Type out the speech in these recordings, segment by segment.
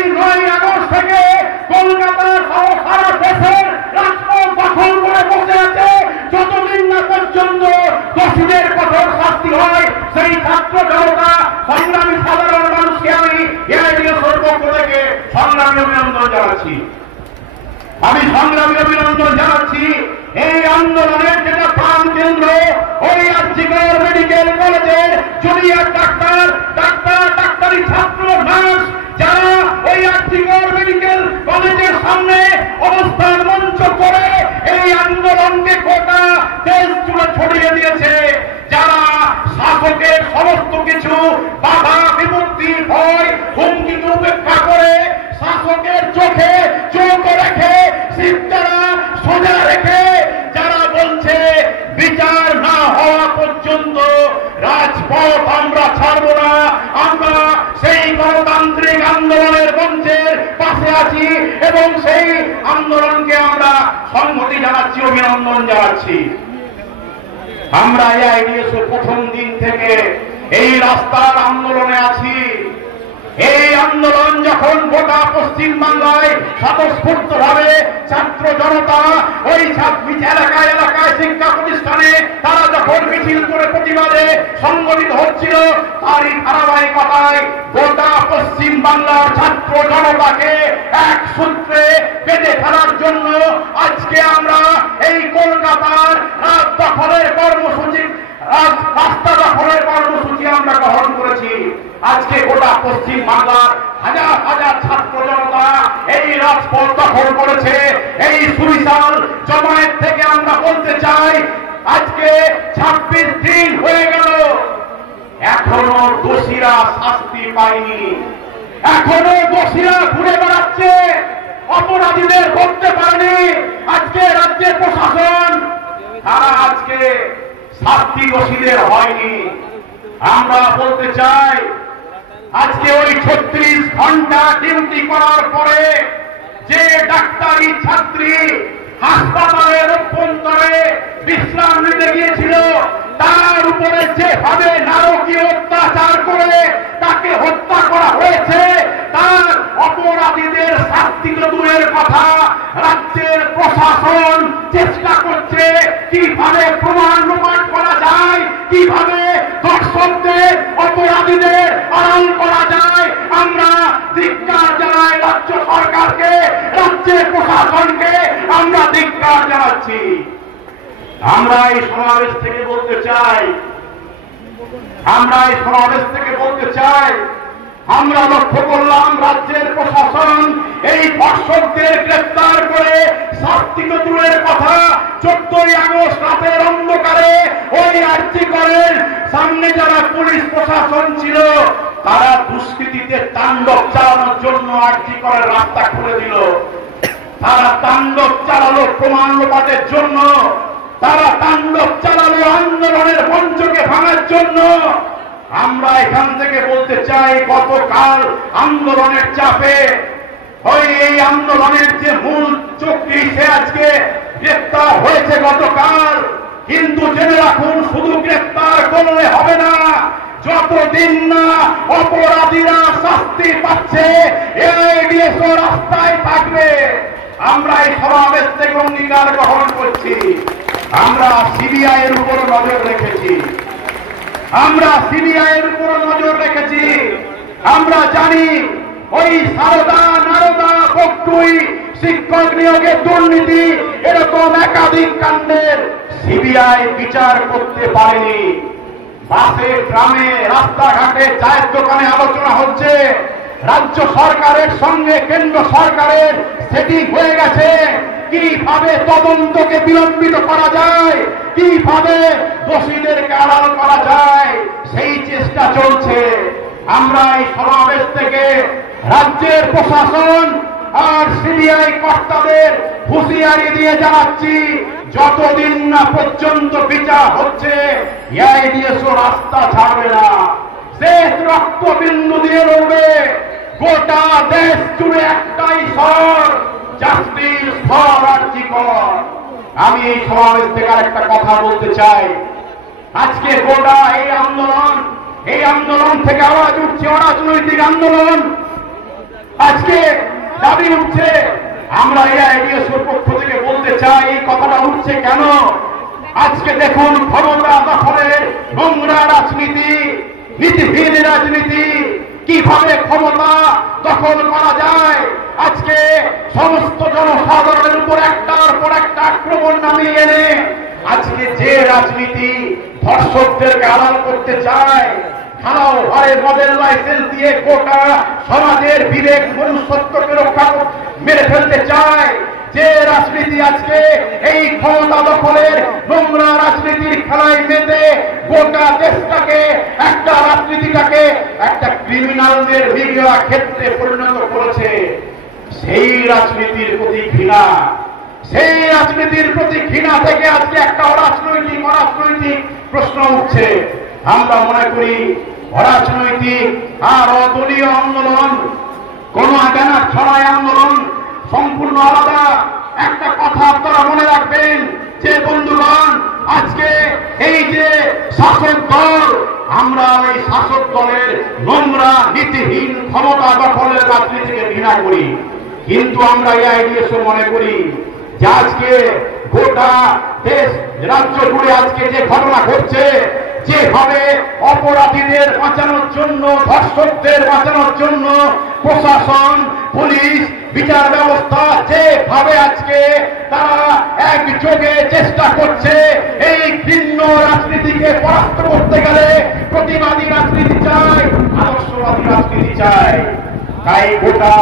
এই 9 আগস্ট থেকে কলকাতার সহ সারা দেশের রাজপথ দখল করে বসে আছে। যতদিন না পর্যন্ত দোষীদের কঠোর শাস্তি হয়, সেই ছাত্র জনতা সংগ্রামী সাধারণ মানুষকে আমি এআইডিএসের পক্ষ থেকে সংগ্রামী অভিনন্দন জানাচ্ছি। আমি সংগ্রামী অভিনন্দন জানাচ্ছি। এই আন্দোলনের যেটা প্রাণ কেন্দ্র, ওই আরজিকর মেডিকেল কলেজের জুনিয়র ডাক্তার, ডাক্তারি ছাত্র, নার্স, যারা ওই আরজিকর মেডিকেল কলেজের সামনে অবস্থান মঞ্চ করে এই আন্দোলনকে গোটা দেশ জুড়ে ছড়িয়ে দিয়েছে, যারা শাসকের সমস্ত কিছু বাধা বিপত্তি ভয় হুমকিকে উপেক্ষা করে শাসকের চোখে চোখ রেখে সিদ্ধারা সোজা রেখে যারা বলছে বিচার না হওয়া পর্যন্ত রাজপথ আমরা ছাড়ব না, আমরা সেই গণতান্ত্রিক আন্দোলনের মঞ্চের পাশে আছি এবং সেই আন্দোলনকে আমরা সংহতি জানাচ্ছি, অভিনন্দন জানাচ্ছি। আমরা এআইডিএস প্রথম দিন থেকে এই রাস্তার আন্দোলনে আছি। এই আন্দোলন যখন গোটা পশ্চিম বাংলায় স্বতঃস্ফূর্ত ভাবে ছাত্র জনতা ওই এলাকায় এলাকায় শিক্ষা প্রতিষ্ঠানে তারা যখন মিছিল করে প্রতিবাদে সংগঠিত হচ্ছিল, তারই ধারাবাহিকতায় গোটা পশ্চিম বাংলার ছাত্র জনতাকে এক সূত্রে বেঁধে ফেলার জন্য আজকে আমরা এই কলকাতার দখলের কর্মসূচি রাস্তা দখলের কর্মসূচি আমরা গ্রহণ করেছি। আজকে গোটা পশ্চিম বাংলার হাজার হাজার ছাত্র জনতা এই রাজপথ দখল করেছে। এই সুবিশাল জমায়েত থেকে আমরা বলতে চাই, আজকে 26 দিন হয়ে গেল, এখনো দোষীরা শাস্তি পায়নি, এখনো দোষীরা ঘুরে বেড়াচ্ছে, অপরাধীদের করতে পারেনি আজকে রাজ্যের প্রশাসন, তারা আজকে শাস্তি দোষীদের হয়নি। আমরা বলতে চাই, আজকে ওই 36 ঘন্টা ডিউটি করার পরে যে ডাক্তারি ছাত্রী হাসপাতালের অভ্যন্তরে বিশ্রাম নিতে গিয়েছিল, তার উপরে যেভাবে নারকীয় অত্যাচার করে তাকে হত্যা করা হয়েছে, তার অপরাধীদের শাস্তি তো দূরের কথা, রাজ্যের প্রশাসন চেষ্টা করছে কিভাবে প্রমাণ লোপাট করা যায়, কিভাবে দর্শকদের অপরাধীদের আড়াল করা যায়। আমরা ধিক্কার জানাই রাজ্য সরকারকে, রাজ্যের প্রশাসনকে আমরা ধিক্কার জানাচ্ছি। আমরা এই সমাবেশ থেকে বলতে চাই, আমরা লক্ষ্য করলাম রাজ্যের প্রশাসন এই ধর্ষকদের গ্রেফতার করে শাস্তি তো দূরের কথা, 14ই আগস্ট রাতের অন্ধকারে ওই আরজিকরের সামনে যারা পুলিশ প্রশাসন ছিল, তারা দুষ্কৃতীতে তাণ্ডব চালানোর জন্য আরজিকরের রাস্তা খুলে দিল। তারা তাণ্ডব চালালো প্রমাণ লোপাটের জন্য, তারা তাণ্ডব চালালো আন্দোলনের মঞ্চকে ভাঙার জন্য। আমরা এখান থেকে বলতে চাই, গতকাল আন্দোলনের চাপে ওই এই আন্দোলনের যে মূল চক্রী সে আজকে গ্রেফতার হয়েছে গতকাল, কিন্তু জেনে রাখুন শুধু গ্রেফতার করলে হবে না, যতদিন না অপরাধীরা শাস্তি পাচ্ছে এআইডিএস রাস্তায় থাকবে। আমরা এই সমাবেশ থেকে অঙ্গীকার গ্রহণ করছি, আমরা সিবিআই এর উপর নজর রেখেছি, আমরা জানি ওই সারদা নারদা বকটুই শিক্ষক নিয়োগের দুর্নীতি এরকম একাধিক কাণ্ডের সিবিআই বিচার করতে পারেনি। বাসে গ্রামে রাস্তাঘাটে চায়ের দোকানে আলোচনা হচ্ছে, রাজ্য সরকারের সঙ্গে কেন্দ্র সরকারের সেটিং হয়ে গেছে, কিভাবে তদন্তকে বিলম্বিত করা যায়, কিভাবে দোষীদেরকে আড়াল করা যায়, সেই চেষ্টা চলছে। আমরা এই সমাবেশ থেকে রাজ্যের প্রশাসন আর সিবিআই কর্তাদের হুঁশিয়ারি দিয়ে জানাচ্ছি, যতদিন না পর্যন্ত বিচার হচ্ছে এআইডিএস রাস্তা ছাড়বে না, শেষ রক্তবিন্দু দিয়ে লড়বে। গোটা দেশ জুড়ে একটাই স্বর, জাস্টিস ফর আরজিকর। আমি এই সমাবেশ থেকে আরেকটা কথা বলতে চাই, আজকে গোটা এই আন্দোলন থেকে আওয়াজ উঠছে অরাজনৈতিক আন্দোলন। আজকে দাবি উঠছে, আমরা এআইডিএসওর পক্ষ থেকে বলতে চাই এই কথাটা উঠছে কেন? আজকে দেখুন ক্ষমতা দখলের নোংরা রাজনীতি, নীতিহীন রাজনীতি, কিভাবে ক্ষমতা দখল করা যায়। আজকে সমস্ত জনসাধারণের উপর একটার পর একটা আক্রমণ নামিয়ে এনে আজকে যে রাজনীতি ধর্ষকদেরকে আড়াল করতে চায়, খালাও ঘরে মডেল লাইসেন্স দিয়ে গোটা সমাজের বিবেক মনুষ্যত্বকে রক্ষা মেরে ফেলতে চায়, যে রাজনীতি আজকে এই ক্ষমতা দখলের নোংরা রাজনীতির খেলায় মেতে গোটা দেশটাকে, একটা রাজনীতিটাকে একটা ক্রিমিনালদের ভিড়া ক্ষেত্রে পরিণত করেছে, সেই রাজনীতির প্রতি ঘৃণা, সেই রাজনীতির প্রতি ঘৃণা থেকে আজকে একটা অরাজনৈতিক প্রশ্ন উঠছে। আমরা মনে করি অরাজনৈতিক আর অদলীয় আন্দোলন, কোন আগানা ছড়ায় আন্দোলন সম্পূর্ণ আলাদা। একটা কথা আপনারা মনে রাখবেন যে বন্ধুগণ, আজকে এই যে শাসক দল, আমরা ওই শাসক দলের নোংরা নীতিহীন ক্ষমতা দখলের রাজনীতিকে ঘৃণা করি, কিন্তু আমরা এআইডিএসও মনে করি যে আজকে গোটা দেশ রাজ্য জুড়ে আজকে যে ঘটনা ঘটছে, যেভাবে অপরাধীদের বাঁচানোর জন্য, ধর্ষকদের বাঁচানোর জন্য প্রশাসন, পুলিশ, বিচার ব্যবস্থা যেভাবে আজকে তারা একযোগে চেষ্টা করছে এই ভিন্ন রাজনীতিকে পরাস্ত করতে গেলে প্রতিবাদী রাজনীতি চাই, আদর্শবাদী রাজনীতি চাই। তাই গোটা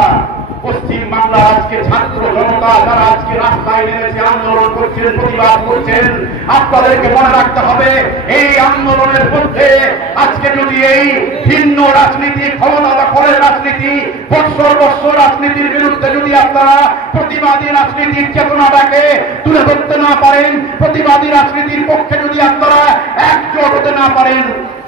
পশ্চিম বাংলা আজকে ছাত্র জনতা যারা আজকে রাস্তায় নেমেছে, আন্দোলন করছেন, প্রতিবাদ করছেন, আপনাদেরকে মনে রাখতে হবে এই আন্দোলনের মধ্যে আজকে যদি এই ভিন্ন রাজনীতি, ক্ষমতা দখলের রাজনীতি, বৎসর রাজনীতির বিরুদ্ধে যদি আপনারা প্রতিবাদী রাজনীতির চেতনাটাকে তুলে ধরতে না পারেন, প্রতিবাদী রাজনীতির পক্ষে যদি আপনারা একজোট হতে না পারেন,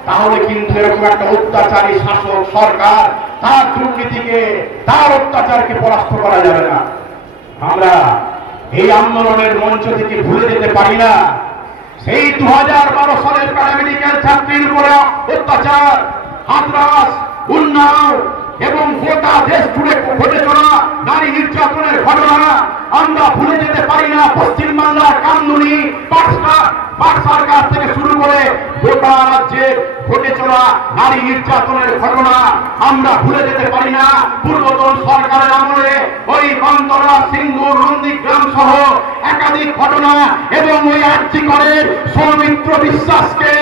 তাহলে কিন্তু এরকম একটা অত্যাচারী শাসক সরকার, তার দুর্নীতিকে, তার অত্যাচারকে পরাস্ত করা যাবে না। আমরা এই আন্দোলনের মঞ্চ থেকে ভুলে যেতে পারি না সেই 2012 সালের প্যারামেডিক্যাল ছাত্রীর উপরে অত্যাচার, হাতরাস, উন্নাও এবং গোটা দেশ জুড়ে ঘটে চলা নারী নির্যাতনের ঘটনা আমরা ভুলে যেতে পারি না। পশ্চিমবাংলার কামদুনি, পাঠশালার কাছ থেকে শুরু করে গোটা রাজ্যে ঘটে চলা নারী নির্যাতনের ঘটনা আমরা ভুলে যেতে পারি না। পূর্বতন সরকারের আমলে ওই বন্তরা, সিঙ্গুর, নন্দীগ্রাম সহ একাধিক ঘটনা এবং ওই আর্যিকরের সৌমিত্র বিশ্বাসকে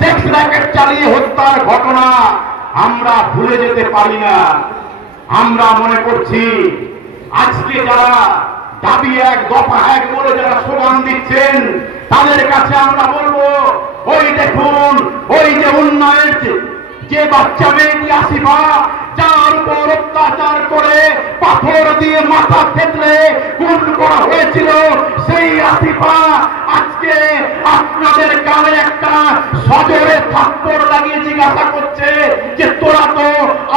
সেক্স র্যাকেট চালিয়ে হত্যার ঘটনা আমরা ভুলে যেতে পারি না। আমরা মনে করছি আজকে যারা দাবি এক, দফা এক বলে যারা স্লোগান দিচ্ছেন, তাদের কাছে আমরা বলবো, ওই দেখুন, ওই যে উন্নয়নের যে বাচ্চা মেয়েটি আসিফা, যার উপর অত্যাচার করে পাথর দিয়ে মাথা থেতলে খুন করা হয়েছিল, সেই আসিফা আজকে আপনাদের গালে একটা সজোরে থাপ্পড় লাগিয়ে জিজ্ঞাসা করছে যে তোরা তো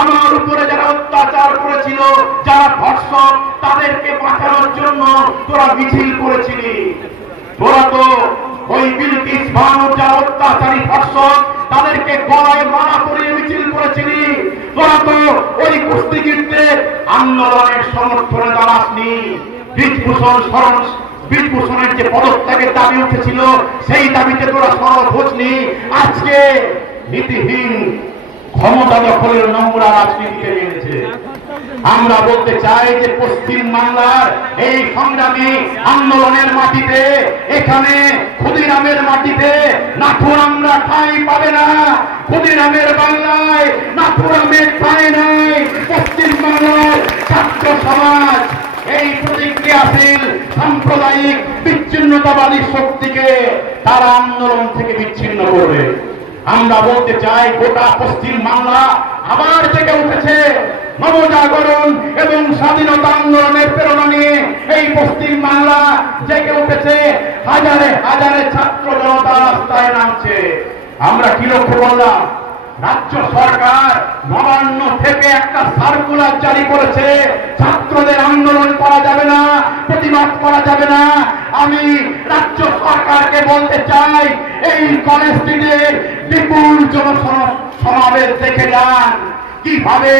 আমার উপরে যারা অত্যাচার করেছিল, যারা ধর্ষক, তাদেরকে বাঁচানোর জন্য তোরা মিছিল করেছিলি, তোরা তো ওই বিলকিস বানু যারা অত্যাচারী ধর্ষক তাদেরকে গলায় মারা পরিয়ে মিছিল করেছিলি, তোরা তো ওই কুস্তিগীরদের আন্দোলনের সমর্থনে দাঁড়াসনি। ব্রিজভূষণের যে পদত্যাগের দাবি উঠেছিল সেই দাবিতে তোরা সরব হসনি। আজকে নীতিহীন ক্ষমতা দখলের নোংরা রাজনীতিকে এনেছে। আমরা বলতে চাই যে পশ্চিম বাংলার এই সংগ্রামী আন্দোলনের মাটিতে, এখানে ক্ষুদিরামের মাটিতে নাথুরামরা ঠাঁই পাবে না। ক্ষুদিরামের বাংলায় নাথুরামের ঠাঁই নাই। পশ্চিম বাংলার ছাত্র সমাজ এই প্রতিক্রিয়াশীল সাম্প্রদায়িক বিচ্ছিন্নতাবাদী শক্তিকে তারা আন্দোলন থেকে বিচ্ছিন্ন করবে। আমরা বলতে চাই গোটা পশ্চিম বাংলা আবার জেগে উঠেছে। নবজাগরণ এবং স্বাধীনতা আন্দোলনের প্রেরণা নিয়ে এই পশ্চিম বাংলা জেগে উঠেছে। হাজারে হাজারে ছাত্র জনতা রাস্তায় নামছে। আমরা কি লক্ষ্য করলাম? রাজ্য সরকার নবান্ন থেকে একটা সার্কুলার জারি করেছে, ছাত্রদের আন্দোলন করা যাবে না, প্রতিবাদ করা যাবে না। আমি রাজ্য সরকারকে বলতে চাই, এই কলেজ স্ট্রিটে বিপুল জনসমাবেশ দেখে যান। কিভাবে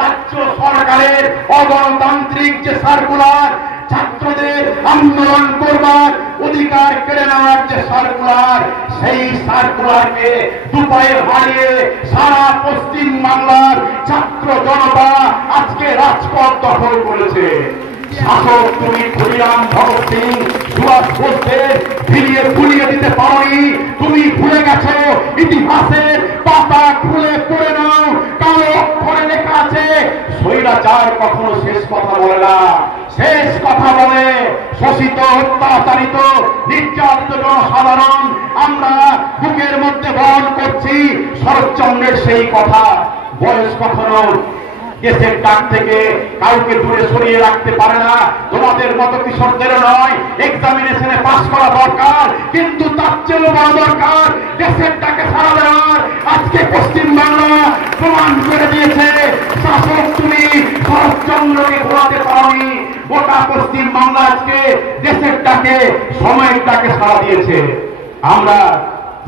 রাজ্য সরকারের অগণতান্ত্রিক যে সার্কুলার, ছাত্রদের আন্দোলন করবার অধিকার কেড়ে নেওয়ার যে সার্কুলার, সেই সার্কুলারকে দুপায়ে হারিয়ে সারা পশ্চিম বাংলার ছাত্র জনতা আজকে রাজপথ দখল করেছে। শাসক তুমি ক্ষুদিরাম ভগৎ সিং, সুভাষ বোসদের ফিরিয়ে ভুলিয়ে দিতে পারোনি। তুমি ভুলে গেছো ইতিহাসের পাতা খুলে পড়ে নাও, কালো অক্ষরে লেখা আছে স্বৈরাচার কখনো শেষ কথা বলে না, শেষ কথা বলে শোষিত, অত্যাচারিত, নির্যাতিত জনসাধারণ। আমরা বুকের মধ্যে বহন করছি শরৎচন্দ্রের সেই কথা। বয়স কখনো দেশের ডাক থেকে কাউকে দূরে সরিয়ে রাখতে পারে না, তোমাদের মতো কিশোরদেরও নয়। এক্সামিনেশনে পাস করা দরকার, কিন্তু তার চেয়েও বড় দরকার দেশের ডাকে সাড়া দেওয়ার। আজকে পশ্চিম বাংলা প্রমাণ করে দিয়েছে শাসক তুমি শরৎচন্দ্রকে ঘোরাতে পারোনি। গোটা পশ্চিম বাংলা আজকে দেশের ডাকে, সময়ের ডাকে সাড়া দিয়েছে। আমরা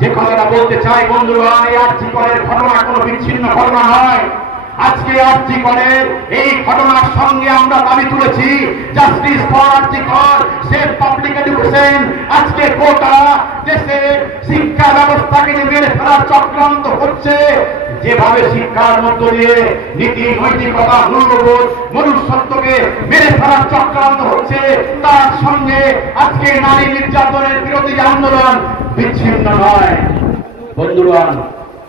যে কথাটা বলতে চাই বন্ধুগণ, এই আর্জিকরের ঘটনা কোনো বিচ্ছিন্ন ঘটনা নয়। আজকে আর্জিকরের এই ঘটনার সঙ্গে আমরা দাবি তুলেছি justice for RG Kar, safe public education. আজকে গোটা দেশের শিক্ষা ব্যবস্থাকে যে মেরে ফেলার চক্রান্ত হচ্ছে, যেভাবে শিক্ষার মধ্য দিয়ে নীতি, নৈতিকতা, মূল্যবোধ, মনুষ্যত্বকে মেরে ফেলার চক্রান্ত হচ্ছে, তার সঙ্গে আজকে নারী নির্যাতনের বিরোধী আন্দোলন বিচ্ছিন্ন নয়। বন্ধুগণ,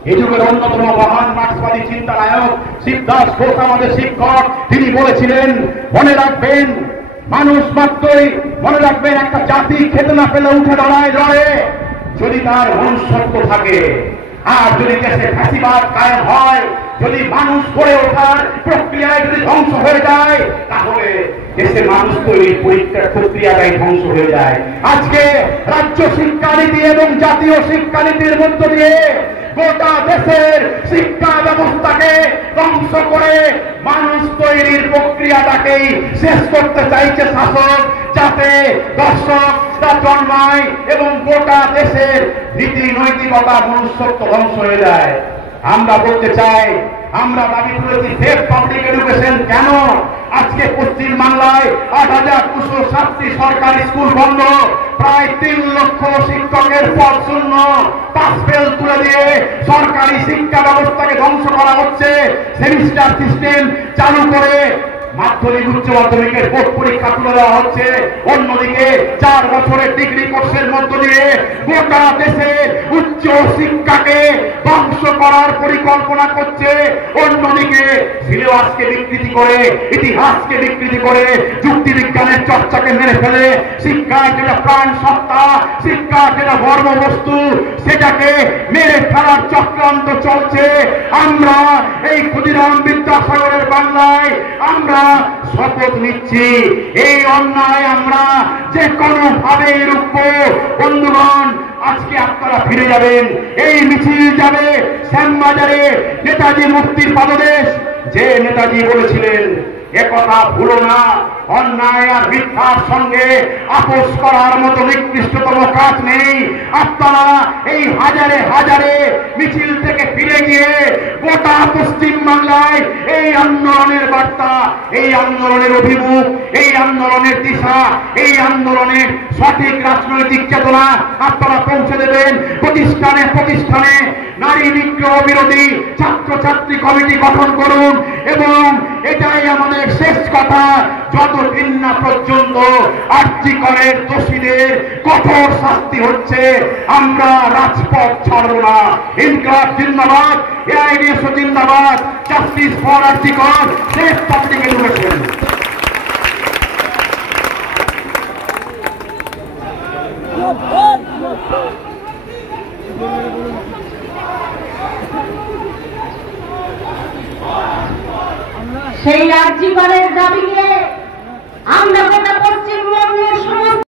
এই যুগের অন্যতম মহান মার্ক্সবাদী চিন্তানায়ক শিবদাস ঘোষ আমাদের শিক্ষক, তিনি বলেছিলেন, মনে রাখবেন মানুষ মাত্রই, মনে রাখবেন একটা জাতি খেতে না পেলে উঠে দাঁড়ায় লড়ে যদি তার মনুষ্যত্ব থাকে। আর যদি দেশে ফ্যাসিবাদ কায়েম হয়, যদি মানুষ গড়ে ওঠার প্রক্রিয়ায় যদি ধ্বংস হয়ে যায়, তাহলে দেশের মানুষ তৈরির প্রক্রিয়াটাই ধ্বংস হয়ে যায়। আজকে রাজ্য শিক্ষানীতি এবং জাতীয় শিক্ষানীতির মধ্য দিয়ে গোটা দেশের শিক্ষা ব্যবস্থাকে ধ্বংস করে মানুষ তৈরির প্রক্রিয়াটাকেই শেষ করতে চাইছে শাসক, যাতে দর্শকরা জন্মায় এবং গোটা দেশের নীতি, নৈতিকতা, মনুষ্যত্ব ধ্বংস হয়ে যায়। আমরা বলতে চাই, আমরা দাবি করেছি সেফ পাবলিক এডুকেশন। কেন আজকে পশ্চিম বাংলায় ৮,২৬৭টি সরকারি স্কুল বন্ধ, প্রায় ৩ লক্ষ শিক্ষকের পদ শূন্য, পাস ফেল তুলে দিয়ে সরকারি শিক্ষা ব্যবস্থাকে ধ্বংস করা হচ্ছে। সেমিস্টার সিস্টেম চালু করে মাধ্যমিক, উচ্চ মাধ্যমিকের বোর্ড পরীক্ষা তুলে দেওয়া হচ্ছে। অন্যদিকে 4 বছরের ডিগ্রি কোর্সের মধ্য দিয়ে গোটা দেশের উচ্চ শিক্ষাকে ধ্বংস করার পরিকল্পনা করছে। অন্যদিকে সিলেবাসকে বিকৃতি করে, ইতিহাসকে বিকৃতি করে, যুক্তিবিজ্ঞানের চর্চাকে মেরে ফেলে শিক্ষার যেটা প্রাণ সত্তা, শিক্ষার যেটা বর্মবস্তু, সেটাকে মেরে ফেলার চক্রান্ত চলছে। আমরা এই ক্ষুদিরাম বিদ্যাসাগরের বাংলায় আমরা শপথ নিচ্ছি, এই অন্যায় আমরা যে কোনো ভাবে রুখব। বন্ধুগণ, আজকে আপনারা ফিরে যাবেন, এই মিছিল যাবে শ্যামবাজারে নেতাজি মূর্তির পাদদেশ। যে নেতাজি বলেছিলেন, একথা ভুলো না, অন্যায় আর মিথ্যার সঙ্গে আপোষ করার মতো নিকৃষ্টতম কাজ নেই। আপনারা এই হাজারে হাজারে মিছিল থেকে ফিরে গিয়ে গোটা পশ্চিম বাংলায় এই আন্দোলনের বার্তা, এই আন্দোলনের অভিমুখ, এই আন্দোলনের দিশা, এই আন্দোলনের সঠিক রাজনৈতিক চেতনা আপনারা পৌঁছে দেবেন। প্রতিষ্ঠানে প্রতিষ্ঠানে নারী নিগ্রহ বিরোধী ছাত্রছাত্রী কমিটি গঠন করুন। এবং এটাই আমাদের শেষ কথা, যতদিন না পর্যন্ত আর্জিকরের দোষীদের কঠোর শাস্তি হচ্ছে, আমরা রাজপথ ছাড়ব না। ইনকলাব জিন্দাবাদ, এআইডিএসও জিন্দাবাদ, justice for RG Kar, safe public education. সেই আর্জিকরের দাবি নিয়ে আমরা